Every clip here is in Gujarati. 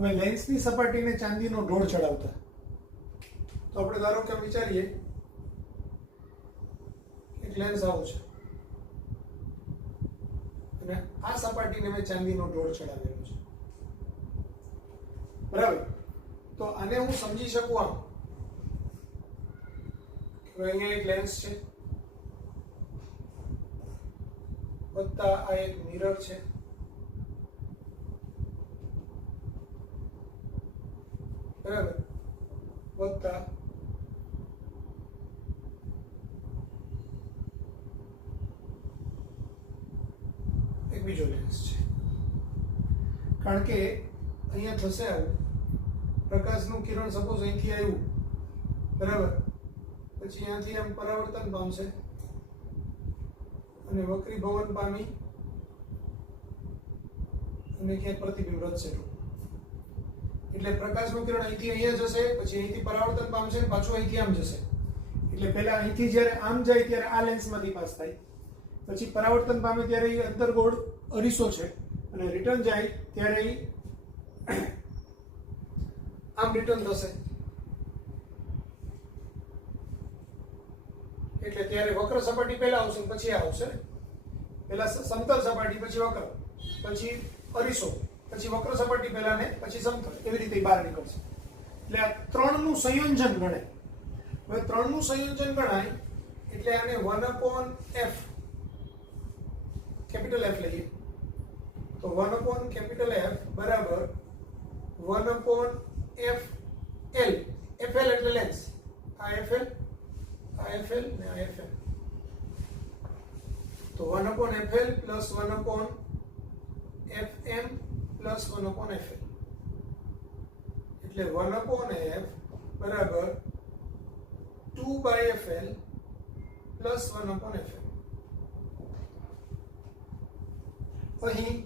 હવે લેન્સની સપાટીને ચાંદીનો ઢોળ ચડાવતા તો આપણે ધારો કે વિચારીએ એક લેન્સ આવું છે અને આ સપાટીને મેં ચાંદીનો ઢોળ ચડાવેલો છે, બરાબર? તો આને હું સમજી શકું આમ કે અહીંયા એક લેન્સ છે વત્તા આ એક મિરર છે, બરાબર, વત્તા એક બીજો લેન્સ છે. કારણ કે અહીંયા થશે આવું, પ્રકાશનું કિરણ સપોઝ અહીંથી આવ્યું, બરાબર, પછી અહીંયાથી આમ પરાવર્તન પામશે અને વક્રીભવન પામી અને ક્યાંક પ્રતિબિંબ રચશે. એટલે પ્રકાશનું કિરણ અહીંથી અહીંયા જશે, પછી અહીંથી પરાવર્તન પામશે, પાછું અહીંથી આમ જશે. એટલે પહેલા અહીંથી જ્યારે આમ જાય ત્યારે આ લેન્સમાંથી પાસ થાય, પછી પરાવર્તન પામે ત્યારે એ અંતર્ગોળ અરીસો છે અને રિટર્ન જાય ત્યારે આમ રિટર્ન થશે. એટલે ત્યારે વક્ર સપાટી પહેલા આવશે પછી આ આવશે. પહેલા સમતલ સપાટી, પછી વક્ર, પછી અરીસો, પછી વક્ર સપાટી પહેલા ને પછી સમતલ, એવી રીતે બહાર નીકળશે. એટલે આ ત્રણનું સંયોજન ગણાય. હવે ત્રણનું સંયોજન ગણાય એટલે આને 1/f કેપિટલ F લઈએ તો 1/F બરાબર 1/fl. fl એટલે લેન્સ, આ fl, આ fl ને આ fl. તો 1/fl plus 1/fm plus 1/fl એટલે 1/f બરાબર 2/fl પ્લસ 1/fl. અહીં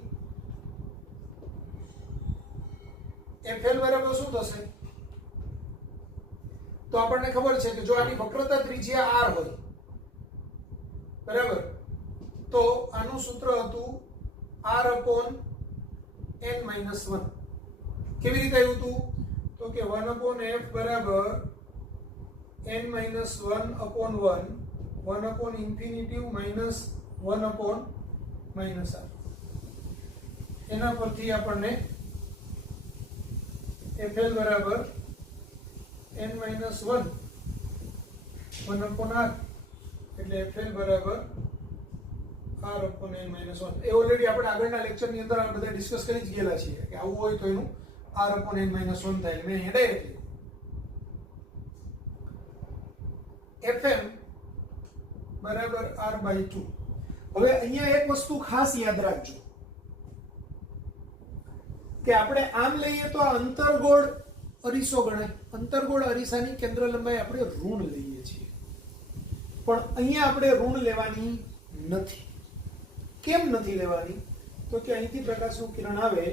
fl બરાબર શું થશે? તો આપણને ખબર છે કે જો આની વક્રતા ત્રિજ્યા r હોય, બરાબર, તો આનું સૂત્ર હતું r/n - 1. કેવી રીતે આવ્યું હતું? તો કે 1/f બરાબર n - 1/1 1/infinitive minus 1/r. એના પરથી આપણને fl બરાબર n - 1 1/r એટલે fl બરાબર r/n - 1. એ ઓલરેડી આપણે આગળના લેક્ચરની અંદર આ બધા ડિસ્કસ કરી જ ગયેલા છીએ કે આવું હોય તો એનું r/n - 1 થાય. મેં અહીંયા ડાયરેક્ટલી fm બરાબર r/2. હવે અહીંયા એક વસ્તુ ખાસ યાદ રાખજો કે આપણે આમ લઈએ તો આ અંતર્ગોળ અરીસો ગણાય. અંતર્ગોળ અરીસાની કેન્દ્ર લંબાઈ આપણે ઋણ લઈએ છીએ, પણ અહીંયા આપણે ઋણ લેવાની નથી. કેમ નથી લેવાની? તો કે અહીંથી પ્રકાશનું કિરણ આવે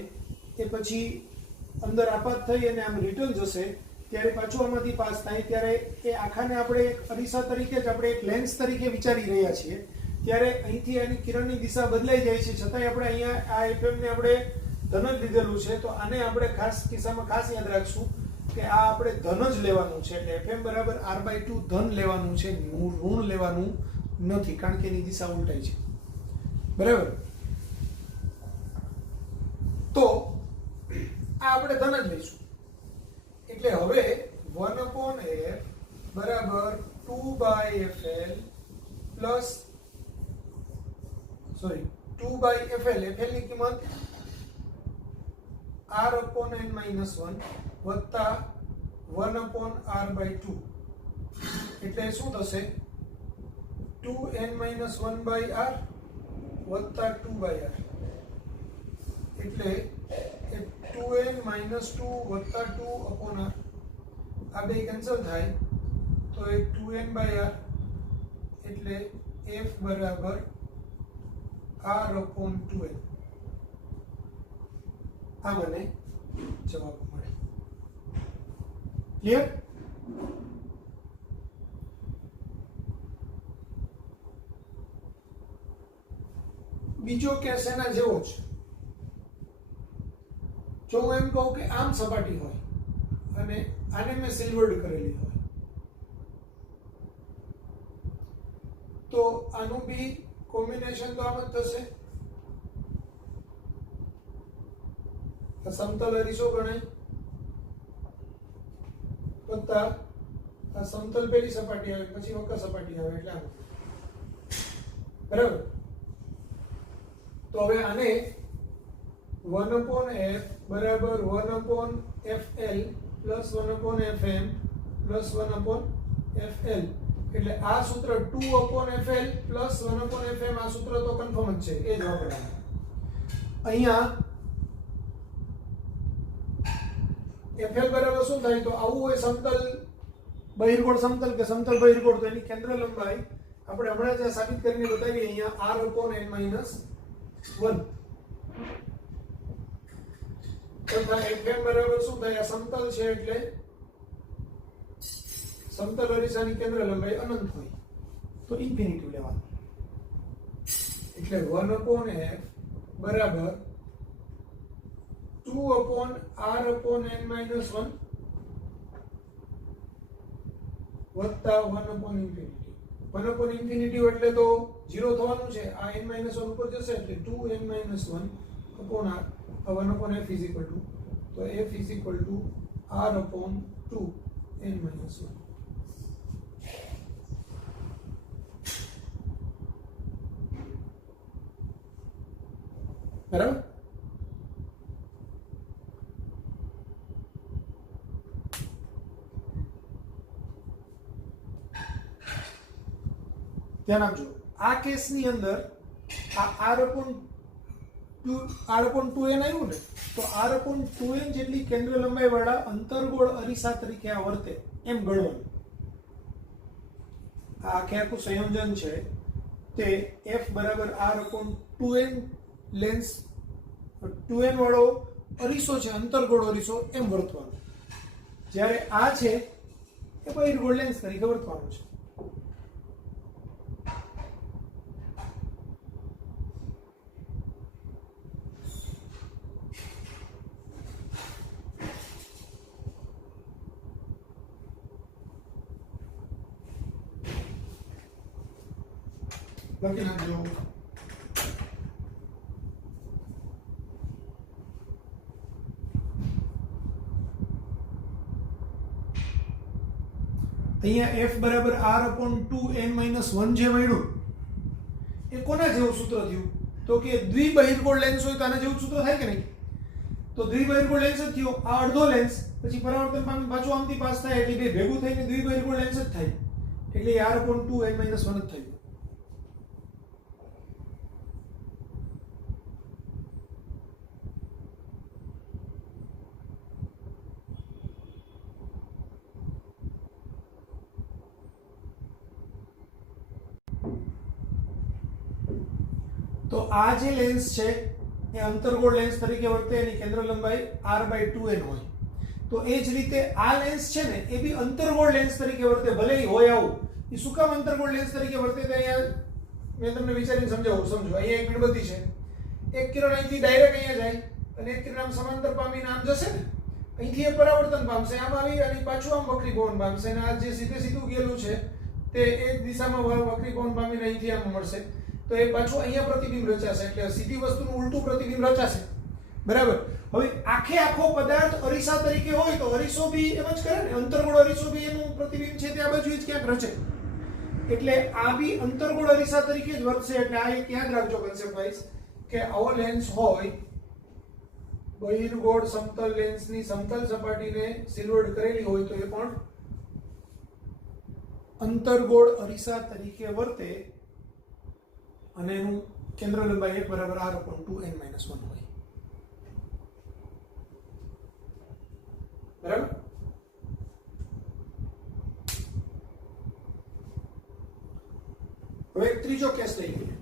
એ પછી અંદર આપાત થઈ અને આમ રિટર્ન જશે ત્યારે પાછું આમાંથી પાસ થાય ત્યારે એ આખાને આપણે એક અરીસા તરીકે જ આપણે એક લેન્સ તરીકે વિચારી રહ્યા છીએ. ત્યારે અહીંથી આની કિરણની દિશા બદલાઈ જાય છે, છતાંય આપણે અહીંયા આ fm ને આપણે ધન જ લીધેલું છે. તો આને આપણે ખાસ કિસ્સામાં ખાસ યાદ રાખશું કે આ આપણે ધન જ લેવાનું છે. એટલે fm બરાબર r/2 ધન લેવાનું છે, ઋણ લેવાનું નથી, કારણ કે એની દિશા ઉલટાઈ છે, બરાબર. તો આ આપણે ધન જ લઈશું. એટલે હવે 1/f બરાબર 2/fl પ્લસ 2/fl. fl ની કિંમત r/n - 1 વત્તા 1/r/2 એટલે શું થશે? 2n - 1/r વત્તા 2/r એટલે 2n - 2 વત્તા 2/r. આ બે કેન્સલ થાય તો એ 2n/r એટલે f બરાબર r/2l આ મને જવાબ મળે. ક્લિયર? બીજો કેસ એના જેવો છે. જો હું એમ કહું કે આમ સપાટી હોય અને આને મેં સિલ્વર્ડ કરેલી હોય તો આનું બી કોમ્બિનેશન તો આમ જ થશે. આ સમતલ અરીસો ગણાય વત્તા આ સમતલ પેલી સપાટી આવે પછી વક્ર સપાટી આવે એટલે આમ. બરાબર? તો હવે આને 1/f બરાબર 1/fl plus 1/fm plus 1/fl એટલે આ સૂત્ર 2/fl પ્લસ 1/fm આ સૂત્ર તો કન્ફર્મ જ છે, એ જ વાપરવાનું. અહીંયા fl બરાબર શું થાય? તો આવું હોય સમતલ બહિર્ગોળ સમતલ કે સમતલ બહિર્ગોળ તો એની કેન્દ્ર લંબાઈ આપણે હમણાં જ સાબિત કરીને બતાવી અહીંયા r/n-1 તથા fm બરાબર શું થાય? આ સમતલ છે એટલે સમતલ અરીસાની કેન્દ્ર લંબાઈ અનંત હોય તો ઇન્ફિનિટી લેવાનું. એટલે 1/f બરાબર 2/r/n-1 વત્તા 1/infinity. 1/infinity એટલે તો 0 થવાનું છે. આ n-1 ઉપર જશે એટલે 2n-1 upon r 1/f is equal to, તો f is equal to r/2n-1. બરાબર? ધ્યાન આપજો. આ કેસની અંદર આ r/2n આવ્યું ને, તો r/2n જેટલી કેન્દ્ર લંબાઈ વાળા અંતર્ગોળ અરીસા તરીકે આ વર્તે એમ ગણવાનું. આ આખું સંયોજન છે તે f બરાબર r/2n લેન્સ 2n વાળો અરીસો છે, અંતર્ગોળ અરીસો એમ વર્તવાનું. જ્યારે આ છે એ બહિર્ગોળ લેન્સ તરીકે વર્તવાનું છે. લખી નાખજો. અહીંયા f બરાબર r/2n-1 જે મળ્યું એ કોના જેવું સૂત્ર થયું? તો કે દ્વિબહિર્ગોળ લેન્સ હોય તો આના જેવું સૂત્ર થાય કે નહીં? તો દ્વિબહિર્ગોળ લેન્સ જ થયો. આ અડધો લેન્સ પછી પરાવર્તન પામી પાછું આમથી પાસ થાય એટલે બે ભેગું થઈને દ્વિબહિર્ગોળ લેન્સ જ થાય. એટલે r/2n-1 જ થયું. તો આ જે લેન્સ છે એ અંતર્ગોળ લેન્સ તરીકે વર્તે, એની કેન્દ્ર લંબાઈ r/2n હોય. તો એ જ રીતે આ લેન્સ છે ને એ બી અંતર્ગોળ લેન્સ તરીકે વર્તે, ભલે હોય આવું. એ શું કામ અંતર્ગોળ લેન્સ તરીકે વર્તે તો અહીંયા મેં તમને વિચારીને સમજાવું. સમજો, અહીંયા એક મીણબત્તી છે, એક કિરણ અહીંથી ડાયરેક્ટ અહીંયા જાય અને એક કિરણ આમ સમાંતર પામીને આમ જશે ને, અહીંથી એ પરાવર્તન પામશે, આમ આવી અને પાછું આમ વક્રીકોણ પામશે અને આ જે સીધે સીધું ગયેલું છે તે એક દિશામાં વક્રીકોણ પામીને અહીંથી આમ મળશે. તો એ પાછું અહીંયા પ્રતિબિંબ રચાશે એટલે સીધી વસ્તુનું ઉલટું પ્રતિબિંબ રચાશે. બરાબર? હવે આખો પદાર્થ અરીસા તરીકે હોય તો અરીસો બી એમ જ કરે ને, અંતર્ગોળ અરીસો બી એનું પ્રતિબિંબ છે તે આ બાજુ જ ક્યાંક રચે. એટલે આ બી અંતર્ગોળ અરીસા તરીકે જ વર્તશે. એટલે આ એક યાદ રાખજો કન્સેપ્ટ વાઇઝ કે આવો લેન્સ હોય, બહિર્ગોળ સમતલ લેન્સની સમતલ સપાટીને સિલ્વર્ડ કરેલી હોય તો એ પણ અંતર્ગોળ અરીસા તરીકે વર્તે અને એનું કેન્દ્ર લંબાઈ 1 બરાબર r/2n-1 હોય. બરાબર? હવે ત્રીજો કેસ લઈ લઈએ.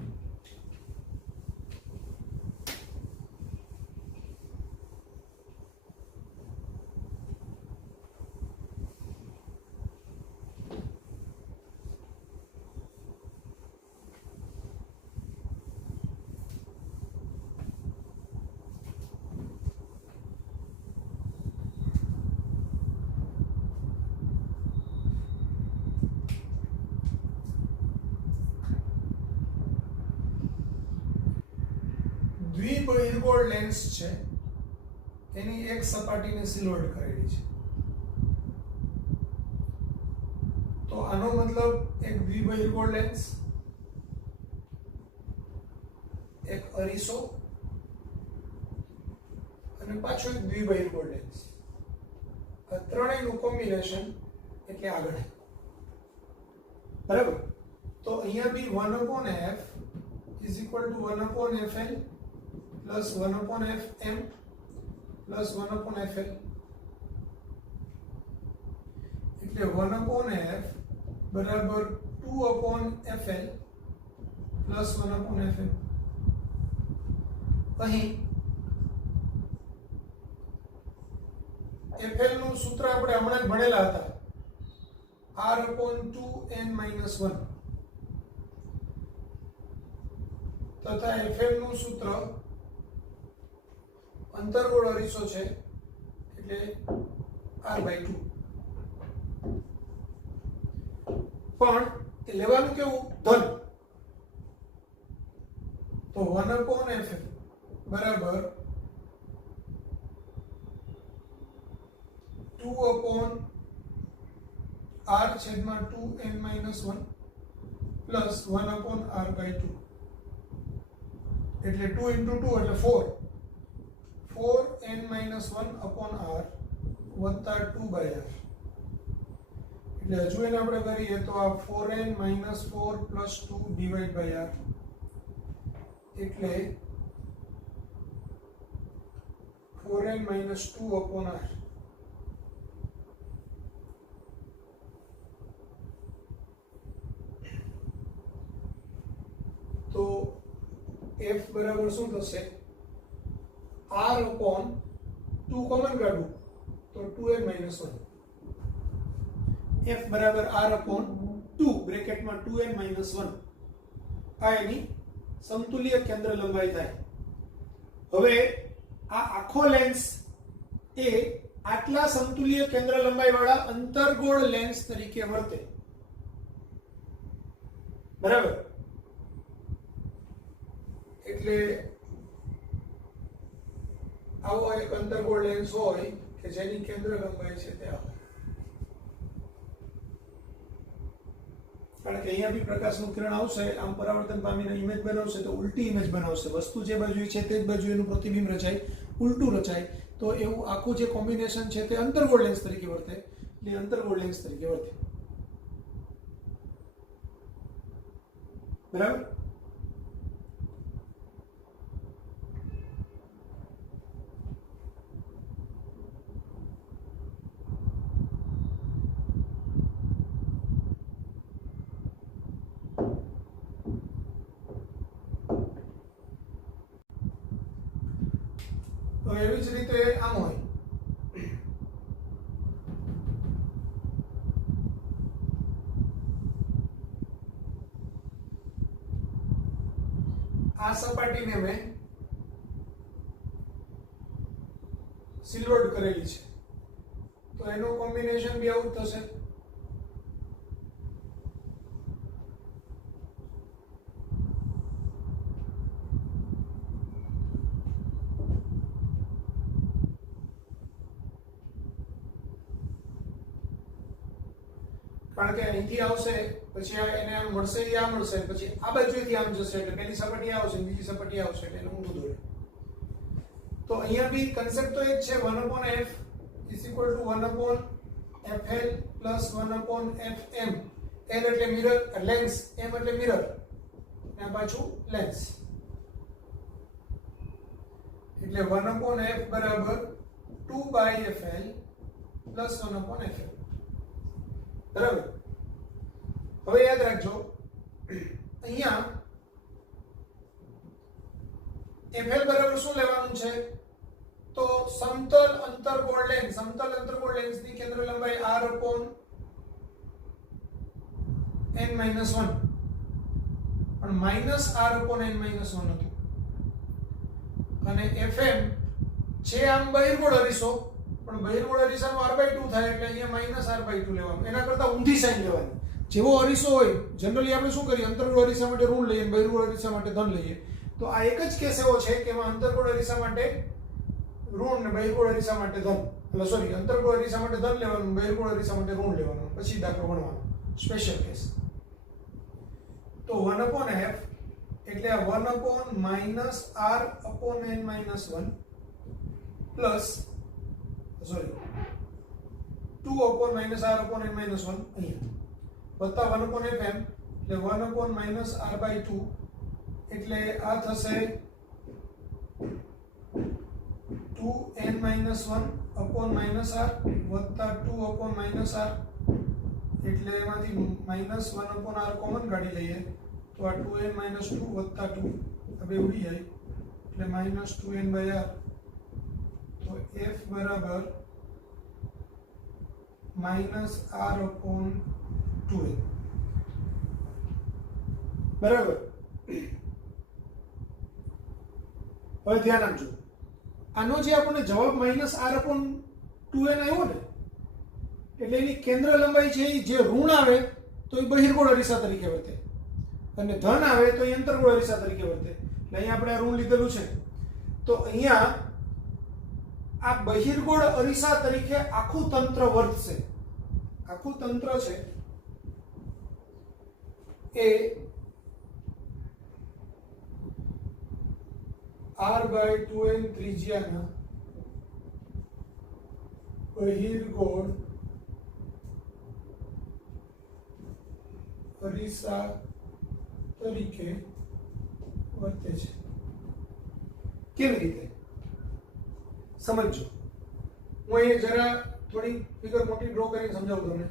દ્વિબહિર્ગોળ લેન્સ છે એની એક સપાટીને સિલ્વર્ડ કરેલી છે. તો આનો મતલબ એક દ્વિબહિર્ગોળ લેન્સ, એક અરીસો અને પાછો એક દ્વિબહિર્ગોળ લેન્સ. આ ત્રણેયનું કોમ્બિનેશન એટલે આગળ. બરાબર. તો અહીંયા બી 1/f is equal to 1/fl plus 1/fm plus 1/fl. એટલે 1/f બરાબર 2/fl plus 1/fm. અહીં fl નું સૂત્ર આપણે હમણાં જ ભણેલા હતા, r/2n-1 તથા fm નું સૂત્ર અંતર્ગોળ અરીસો છે એટલે r/2. પણ એ લેવાનું કેવું? ધન. તો 1/fm બરાબર 2/r/2n-1 પ્લસ 1/r/2 એટલે 2 × 2 એટલે 4 4n-1/r વત્તા 2/r. એટલે હજુ એને આપણે કરીએ તો આ 4n-4 plus 2 divide by r એટલે 4n-2/r. તો f બરાબર શું થશે? r/2 કોમન કાઢું તો 2n-1. f બરાબર r/2 બ્રેકેટમાં 2n-1 આ એની સમતુલ્ય કેન્દ્ર લંબાઈ થાય. હવે આ આખો લેન્સ એ આટલા સમતુલ્ય કેન્દ્ર લંબાઈ વાળા અંતર્ગોળ લેન્સ તરીકે વર્તે. બરાબર. એટલે આવો એક અંતર્ગોળ લેન્સ હોય કે જેની કેન્દ્ર લંબાઈ છે તે આવે. કારણ કે અહીંયા બી પ્રકાશનું કિરણ આવશે, આમ પરાવર્તન પામીને ઇમેજ બનાવશે તો ઉલટી ઇમેજ બનાવશે. વસ્તુ જે બાજુ છે તે જ બાજુ એનું પ્રતિબિંબ રચાય, ઉલટું રચાય. તો એવું આખું જે કોમ્બિનેશન છે તે અંતર્ગોળ લેન્સ તરીકે વર્તે. એટલે અંતર્ગોળ લેન્સ તરીકે વર્તે. બરાબર. તો એવી જ રીતે આમ હોય. આ સપાટીને મેં સિલ્વર્ડ કરેલી છે તો એનું કોમ્બિનેશન બી આવું થશે. કારણ કે અહીંથી આવશે પછી એને આમ મળશે, આ મળશે, પછી આ બાજુથી આમ જશે એટલે પહેલી સપાટી આવશે, બીજી સપાટી આવશે એટલે એનું ઊંધું દોરે. તો અહીંયા બી કન્સેપ્ટ તો એ જ છે, 1/f is equal to 1/fl plus 1/fm. l એટલે મિરર, લેન્સ, m એટલે મિરર અને પાછું લેન્સ. એટલે 1/f બરાબર 2/fl plus 1/fm. બરાબર. હવે યાદ રાખજો અહીંયા fl બરાબર શું લેવાનું છે? તો સમતલ અંતર્ગોળ લેન્સ, સમતલ અંતર્ગોળ લેન્સની કેન્દ્ર લંબાઈ r/n-1 પણ માઈનસ r/n-1 હતું. અને fm છે આમ બહિર્ગોળ અરીસો પણ બહિર્ગોળ અરીસાનો r/2 થાય એટલે અહીંયા માઈનસ r/2 લેવાનું. એના કરતા ઊંધી સાઈન લેવાની. જેવો અરીસો હોય જનરલી આપણે શું કરીએ, અંતર્ગોળ અરીસા માટે ઋણ લઈએ, બહિર્ગોળ અરીસા માટે ધન લઈએ. તો આ એક જ કેસ એવો છે કે એમાં અંતર્ગોળ અરીસા માટે ઋણ ને બહિર્ગોળ અરીસા માટે ધન, એટલે સોરી, અંતર્ગોળ અરીસા માટે ધન લેવાનું, બહિર્ગોળ અરીસા માટે ઋણ લેવાનું, પછી દાખલો ગણવાનો, સ્પેશિયલ કેસ. તો 1/f એટલે 1/-r/n-1 પ્લસ સોરી 2/-r/n-1 અહીંયા વત્તા 1/fm એટલે 1/-r/2 એટલે આ થશે 2n-1/-r વત્તા 2/-r એટલે એમાંથી -1/r કોમન કાઢી લઈએ તો આ 2n-2 વત્તા 2 આ બે ઉડી જાય એટલે -2n/r. તો f બરાબર -r/2n બરાબર. હવે ધ્યાન આપજો, આનો જે આપણને જવાબ -r/2n આવ્યો ને એટલે એની કેન્દ્ર લંબાઈ છે જે ઋણ આવે તો એ બહિર્ગોળ અરીસા તરીકે વર્તે અને ધન આવે તો એ અંતર્ગોળ અરીસા તરીકે વર્તે. એટલે અહીંયા આપણે આ ઋણ લીધેલું છે તો અહીંયા આ બહિર્ગોળ અરીસા તરીકે આખું તંત્ર વર્તશે. આખું તંત્ર છે એ r/2n ત્રિજ્યાના બહિર્ગોળ અરીસા તરીકે વર્તે છે. કેવી રીતે સમજો, હું અહીંયા જરા થોડી ફિગર મોટી ડ્રો કરીને સમજાવું તમને.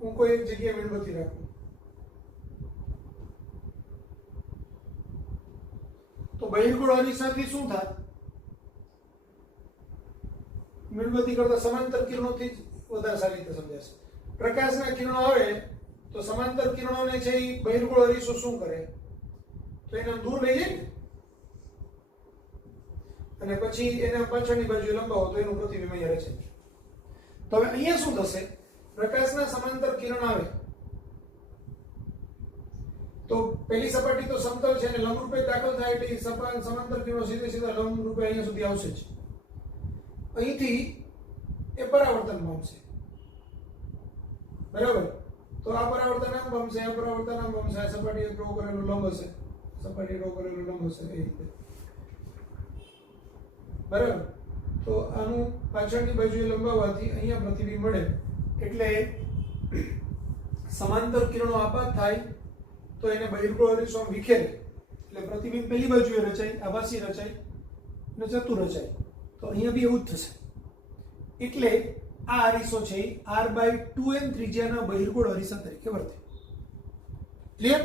હું કોઈ એક જગ્યાએ મીણબત્તી રાખું તો બહિર્ગોળ અરીસાથી શું થાય? મીણબત્તી કરતા સમાંતર કિરણોથી જ વધારે સારી રીતે સમજાશે. પ્રકાશના કિરણો આવે તો સમાંતર કિરણોને છે એ બહિર્ગોળ અરીસો શું કરે તો એને દૂર લઈ જાય અને પછી એને પાછળની બાજુએ લંબાવો તો એનું પ્રતિબિંબ અહીંયા રચાય. તો હવે અહીંયા શું થશે? પ્રકાશના સમાંતર કિરણ આવે તો પેલી સપાટી તો સમતલ છે અને લંબરૂપે દાખલ થાય એટલે સમાંતર કિરણો સીધા લંબરૂપે અહીંયા સુધી આવશે જ. અહીંથી એ પરાવર્તન પામશે, બરાબર? તો આ પરાવર્તન આમ પામશે, આ પરાવર્તન આમ પામશે, આ સપાટીએ ડ્રો કરેલું લંબ હશે, સપાટી ડ્રો કરેલું લંબ હશે, એ રીતે, બરાબર? તો આનું પાછળની બાજુએ લંબાવવાથી અહીંયા પ્રતિબિંબ મળે એટલે સમાંતર કિરણો આપાત થાય તો એને બહિર્ગોળ અરીસો વિખેરે એટલે પ્રતિબિંબ પેલી બાજુએ રચાય, આભાસી રચાય અને ચતુર રચાય. તો અહીંયા બી એવું જ થશે. એટલે આ અરીસો છે r/2n ત્રિજ્યાના બહિર્ગોળ અરીસા તરીકે વર્તે. ક્લિયર?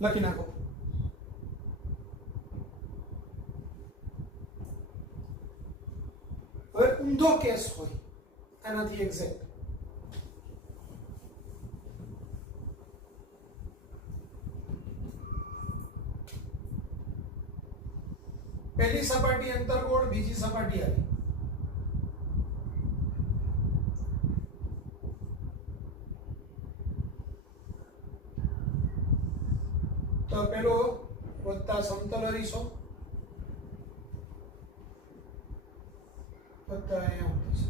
લખી નાખો. હવે ઊંધો કેસ હોય આનાથી એક્ઝેક્ટ, પહેલી સપાટી અંતર્ગોળ, બીજી સપાટી આવી, તો પેલો વત્તા સમતલ અરીસો વત્તા અહીંયા થશે,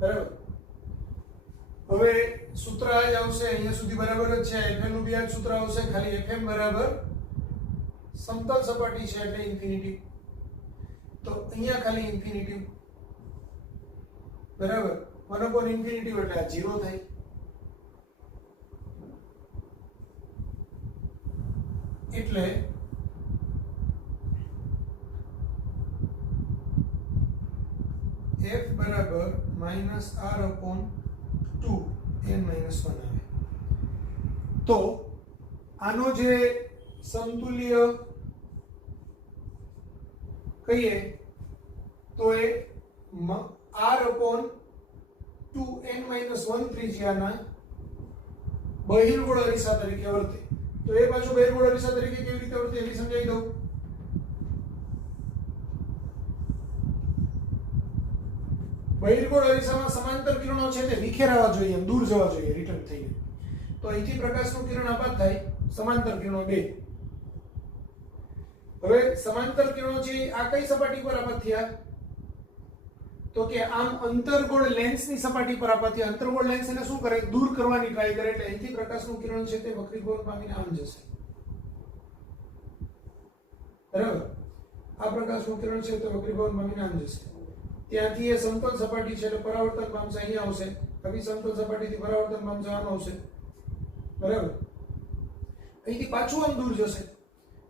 બરાબર? હવે સૂત્ર આ જ આવશે, અહીંયા સુધી બરાબર જ છે. fm નું બી આ જ સૂત્ર આવશે, ખાલી fm બરાબર સમતલ સપાટી છે એટલે ઇન્ફિનિટી, તો અહીંયા ખાલી ઇન્ફિનિટી, બરાબર? 1/∞ એટલે આ 0 થાય. એટલે f બરાબર -r/2n-1 આવે. તો આનો જે સમતુલ્ય કહીએ તો એ r/2n-1 ત્રિજ્યાના બહિર્ગોળ અરીસા તરીકે વર્તે. તો એ પાછું બહિર્ગોળ અરીસા તરીકે કેવી રીતે વર્તે એ સમજાવી દઉં. બહિર્ગોળ અરીસામાં સમાંતર કિરણો છે તે વિખેરાવા જોઈએ, એમ દૂર જવા જોઈએ રિટર્ન થઈને. તો અહીંથી પ્રકાશનું કિરણ આપાત થાય, સમાંતર કિરણો 2. હવે સમાંતર કિરણો છે આ કઈ સપાટી પર આપાત થયા? તો કે આમ અંતર્ગોળ લેન્સની સપાટી પર આપાત થયા. અંતર્ગોળ લેન્સ એને શું કરે? દૂર કરવાની ટ્રાય કરે. એટલે અહીંથી પ્રકાશનું કિરણ છે તે વક્રીભવન પામીને આમ જશે. બરાબર? આ પ્રકાશનું કિરણ છે તે વક્રીભવન પામીને આમ જશે. ત્યાંથી એ સમતલ સપાટી છે એટલે પરાવર્તન પામશે, અહીંયા આવશે. આવી સમતલ સપાટીથી પરાવર્તન પામશે, આમ આવશે. બરાબર? અહીંથી પાછું આમ દૂર જશે.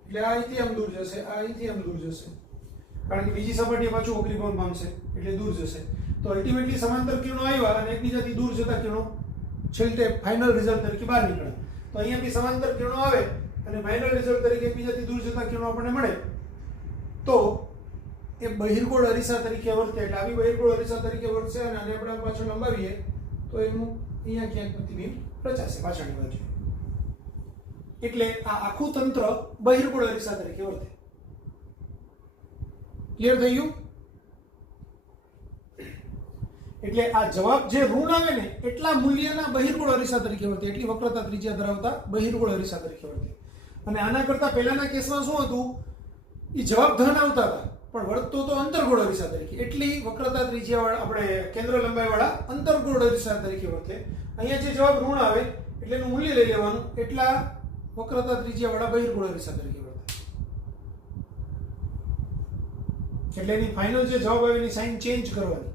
એટલે આ અહીંથી આમ દૂર જશે, આ અહીંથી આમ દૂર જશે. કારણ કે બીજી સપાટીએ પાછું વક્રીભવન પામશે એટલે દૂર જશે. તો અલ્ટિમેટલી સમાંતર કિરણો આવ્યા અને એકબીજાથી દૂર જતા કિરણો છેલ્લે ફાઇનલ રિઝલ્ટ તરીકે બહાર નીકળે. તો અહીંયાથી સમાંતર કિરણો આવે અને ફાઇનલ રિઝલ્ટ તરીકે એકબીજાથી દૂર જતા કિરણો આપણને મળે તો એ બહિર્ગોળ અરીસા તરીકે વર્તે. એટલે આવી બહિર્ગોળ અરીસા તરીકે વર્તશે અને આને આપણે પાછળ લંબાવીએ તો એનું અહીંયા ક્યાંક પ્રતિબિંબ રચાશે પાછળની બાજુ. એટલે આ આખું તંત્ર બહિર્ગોળ અરીસા તરીકે વર્તે. ક્લિયર થઈ ગયું? એટલે આ જવાબ જે ઋણ આવે ને એટલા મૂલ્યના બહિર્ગોળ અરીસા તરીકે વર્તે, એટલી વક્રતા ત્રિજ્યા ધરાવતા બહિર્ગોળ અરીસા તરીકે વર્તે. અને આના કરતા પહેલાના કેસમાં શું હતું? એ જવાબ ધન આવતા હતા પણ વર્તતો તો અંતર્ગોળ અરીસા તરીકે. એટલી વક્રતા ત્રિજ્યા વાળા આપણે કેન્દ્ર લંબાઈ વાળા અંતર્ગોળ અરીસા તરીકે વર્તે. અહીંયા જે જવાબ ઋણ આવે એટલે એનું મૂલ્ય લઈ લેવાનું, એટલા વક્રતા ત્રિજ્યા વાળા બહિર્ગોળ અરીસા તરીકે વર્તે. એટલે એની ફાઇનલ જે જવાબ આવે એની સાઇન ચેન્જ કરવાની.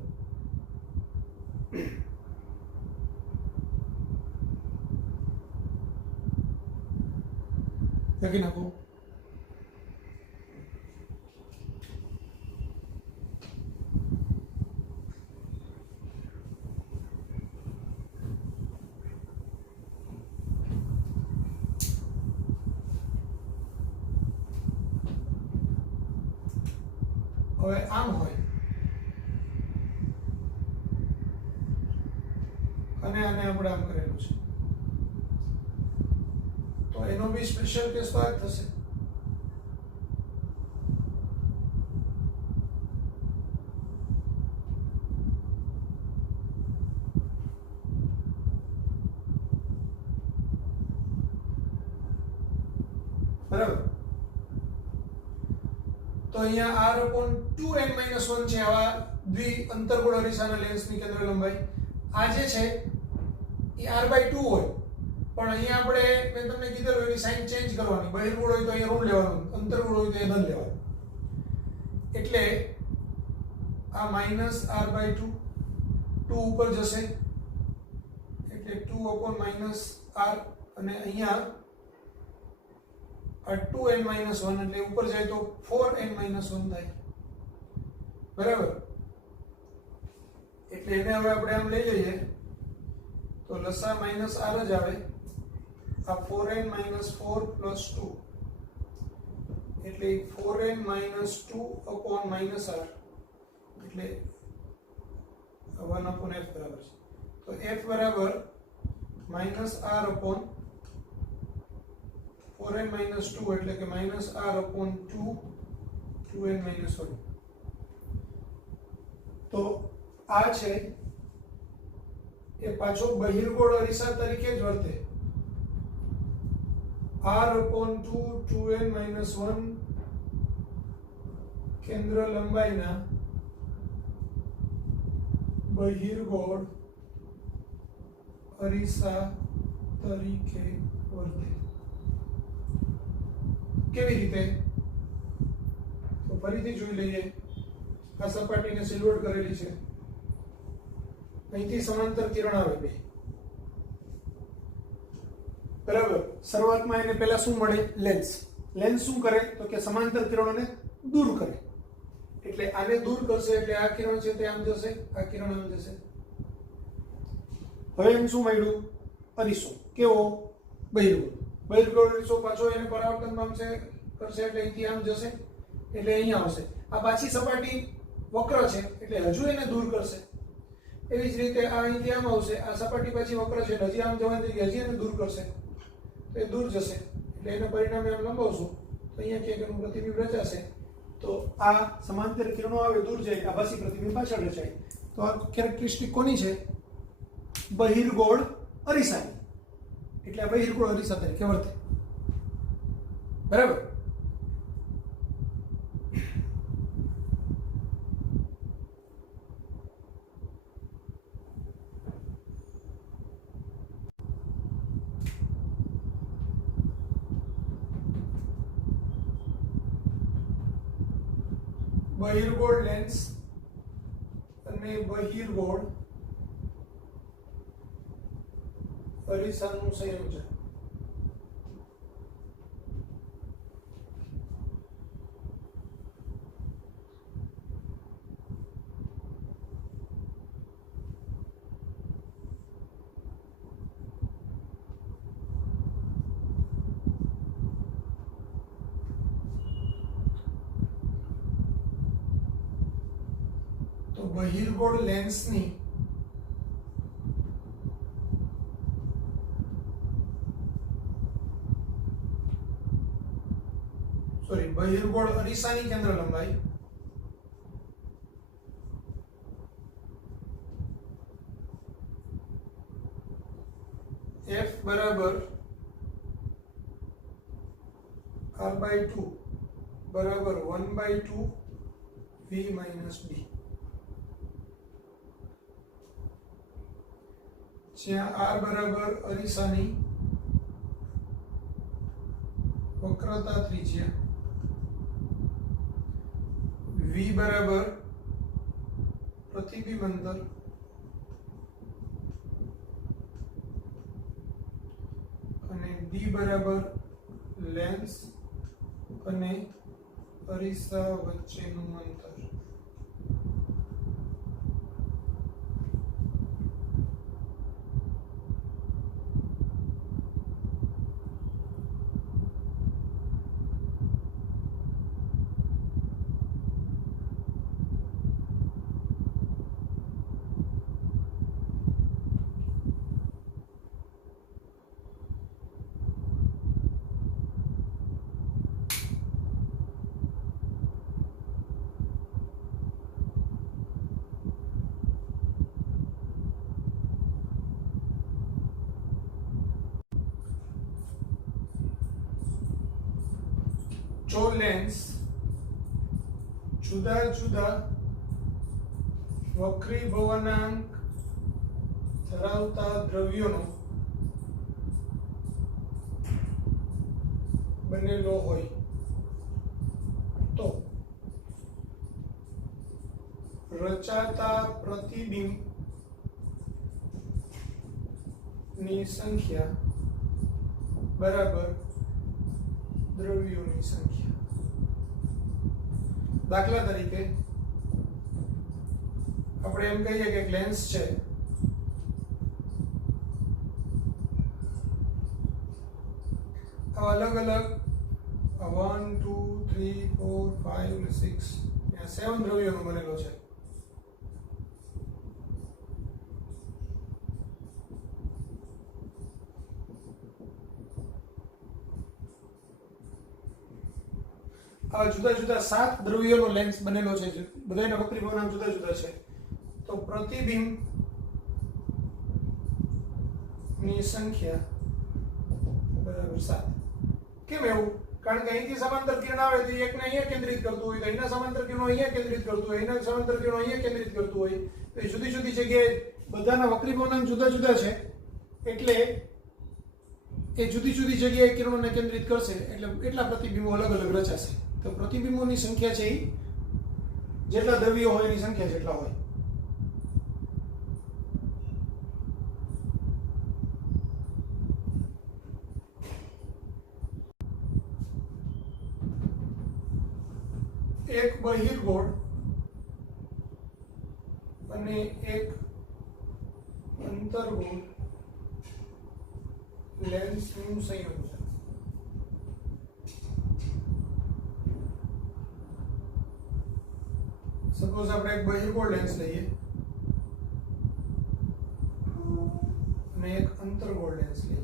લખી નાખો. હવે આમ હોય અને આને આપણે આમ કરેલું છે તો એનો બી સ્પેશિયલ કેસ તો આ જ થશે. બરાબર? તો અહીંયા r/2n-1 છે આવા દ્વિ અંતર્ગોળ અરીસાના લેન્સની કેન્દ્ર લંબાઈ. આ જે છે એ r/2 હોય પણ અહીંયા આપણે મેં તમને કીધેલું એની સાઇન ચેન્જ કરવાની. બહિર્ગોળ હોય તો અહીંયા ઋણ લેવાનું, અંતર્ગોળ હોય તો અહીંયા ધન લેવાનું. એટલે આ -r/2 2 ઉપર જશે એટલે 2/-r અને અહીંયા આ 2n-1 એટલે ઉપર જાય તો 4n-1 થાય. બરાબર? એટલે એને હવે આપણે આમ લઈ લઈએ તો લસા -r જ આવે. આ 4n-4 + 2 એટલે 4n-2/-r એટલે 1/f બરાબર છે. તો f બરાબર -r/4n-2 એટલે કે -r/2 2n-1. તો આ છે એ પાછો બહિર્ગોળ અરીસા તરીકે જ વર્તે. r/2 2n-1 કેન્દ્ર લંબાઈના બહિર્ગોળ અરીસા તરીકે વર્તે. કેવી રીતે? તો ફરીથી જોઈ લઈએ. આ સપાટીને સિલ્વર કરેલી છે, અહીંથી સમાંતર કિરણ આવે બે. બરાબર? શરૂઆતમાં એને પહેલા શું મળે? લેન્સ. લેન્સ શું કરે? તો કે સમાંતર કિરણોને દૂર કરે. એટલે આને દૂર કરશે એટલે આ કિરણ છે તે આમ જશે, આ કિરણ આમ જશે. હવે એમ શું મળ્યું? અરીસો. કેવો? બહિર્ગોળ. બહિર્ગોળ અરીસો પાછો એને પરાવર્તન પામશે કરશે એટલે અહીંથી આમ જશે એટલે અહીંયા આવશે. આ પાછી સપાટી વક્ર છે એટલે હજુ એને દૂર કરશે. એવી જ રીતે આ અહીંથી આમ આવશે, આ સપાટી પાછી વક્ર છે હજી આમ જવાની જગ્યાએ હજી એને દૂર કરશે તો એ દૂર જશે એટલે એના પરિણામે આમ લંબાવશું તો અહીંયા ક્યાંક એનું પ્રતિબિંબ રચાશે. તો આ સમાંતર કિરણો આવે દૂર જાય, આભાસી પ્રતિબિંબ પાછળ રચાય. તો આ કેરેક્ટરિસ્ટિક કોની છે? બહિર્ગોળ અરીસાની. એટલે આ બહિર્ગોળ અરીસા તરીકે વર્તે. બરાબર. બહિર્ગોળ લેન્સ અને બહિર્ગોળ અરીસાનું સંયોજન. તો બહિર્ગોળ લેન્સની બહિર્ગોળ અરીસાની કેન્દ્ર લંબાઈ f બરાબર r/2 બરાબર 1/2 v - b, જ્યાં r બરાબર અરીસાની વક્રતા ત્રિજ્યા, v બરાબર પ્રતિબિંબ અંતર અને d બરાબર લેન્સ અને અરીસા વચ્ચેનું અંતર. જો લેન્સ જુદા જુદા વક્રીભવનાંક ધરાવતા દ્રવ્યોનો બનેલો હોય તો રચાતા પ્રતિબિંબ ની સંખ્યા બરાબર દ્રવ્યોની સંખ્યા. દાખલા તરીકે આપણે એમ કહીએ કે લેન્સ છે, અલગ અલગ 1 2 3 4 5 અને 6 ત્યાં 7 દ્રવ્યોનો બનેલો છે. આ જુદા જુદા 7 દ્રવ્યોનો લેન્સ બનેલો છે, બધાના વક્રીભવનાંક જુદા જુદા છે, તો પ્રતિબિંબ ની સંખ્યા બરાબર 7. કેમ એવું? કારણ કે અહીંથી સમાંતર કિરણ આવે તો એકને અહીંયા કેન્દ્રિત કરતું હોય, તો અહીંના સમાંતર કિરણો અહીંયા કેન્દ્રિત કરતું હોય, અહીંના સમાંતર કિરણો અહીંયા કેન્દ્રિત કરતું હોય, તો એ જુદી જુદી જગ્યાએ બધાના વક્રીભવનાંક જુદા જુદા છે, એટલે એ જુદી જુદી જગ્યાએ કિરણોને કેન્દ્રિત કરશે, એટલે એટલા પ્રતિબિંબો અલગ અલગ રચાશે. તો પ્રતિબિંબોની સંખ્યા છે એ જેટલા દ્રવ્યો હોય એની સંખ્યા જેટલા હોય. એક બહિર્ગોળ અને એક અંતર્ગોળ લેન્સનું સંયોજન. સપોઝ આપણે એક બહિર્ગોળ લેન્સ લઈએ અને એક અંતર્ગોળ લેન્સ લઈએ.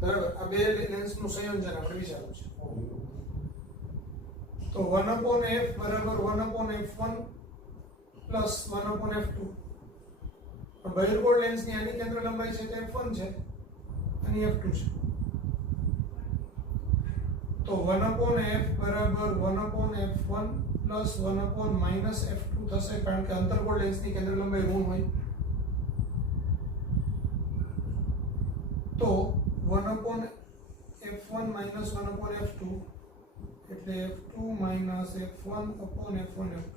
બરાબર, આ બે લેન્સનું સંયોજન આપણે વિચારવું છે. તો 1/f બરાબર 1/f1 પ્લસ 1/f2. પણ બહિર્ગોળ લેન્સની આની કેન્દ્ર લંબાઈ છે તે f1 છે, આની f2 છે. તો 1/f બરાબર 1/f1 પ્લસ 1/-f2 થશે, કારણ કે અંતર્ગોળ લેન્સની કેન્દ્ર લંબાઈ ઋણ હોય. તો 1/f1 minus 1/f2 એટલે f2 minus f1/f1f2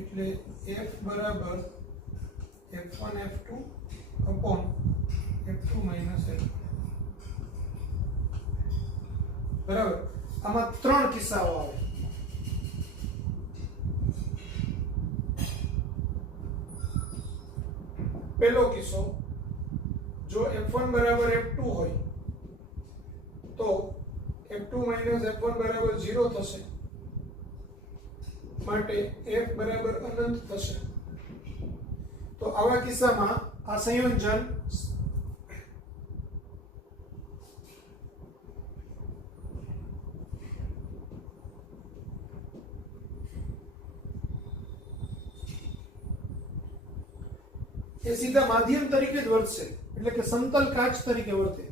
એટલે f બરાબર f1f2 upon f2 minus f. બરાબર. આમાં ત્રણ કિસ્સાઓ આવે. પહેલો કિસ્સો, જો f1 બરાબર f2 હોય તો f2 minus f1 બરાબર 0 થશે, માટે f બરાબર અનંત થશે. તો આવા કિસ્સામાં આ સંયોજન એ સીધા માધ્યમ તરીકે જ વર્તશે, એટલે કે સમતલ કાચ તરીકે વર્તે.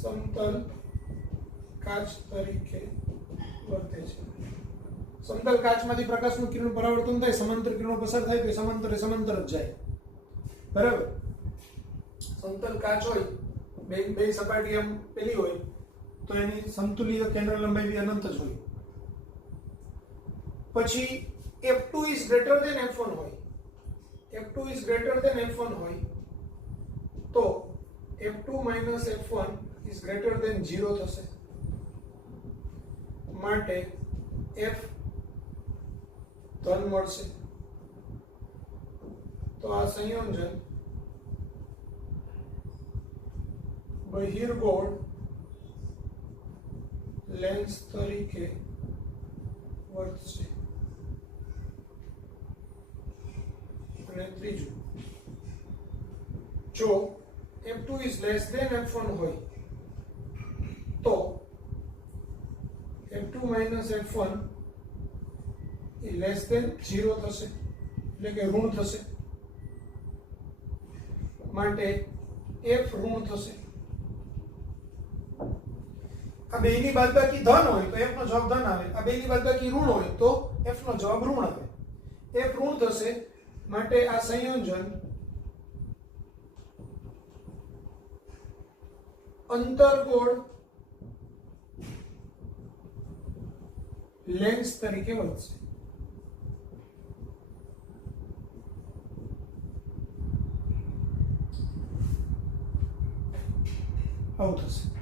સમતલ કાચ તરીકે વર્તે છે. સમતલ કાચમાંથી પ્રકાશનું કિરણ પરાવર્તન થાય, સમાંતર કિરણો પસાર થાય તો સમાંતરે સમાંતર જ જાય. બરાબર. સમતલ કાચ હોય, બે સપાટી આમ પેલી હોય તો એની સમતુલ્ય કેન્દ્ર લંબાઈ બી અનંત જ હોય. પછી f2 is greater than f1 હોય, f2 is greater than f1 હોય તો f2 minus f1 is greater than 0 થશે, માટે f ધન મળશે. તો આ સંયોજન બહિર્ગોળ લેન્સ તરીકે વર્તશે. અને ત્રીજું, જો f2 is less than f1 હોય તો f2 minus f1 એ less than 0 થશે, એટલે કે ઋણ થશે, માટે f ઋણ થશે. આ બેની બાદબાકી ધન હોય તો f નો જવાબ ધન આવે, આ બેની બાદબાકી ઋણ હોય તો f નો જવાબ ઋણ આવે. f ઋણ થશે, માટે આ સંયોજન અંતર્ગોળ લેન્સ તરીકે વર્તશે. આવું થશે.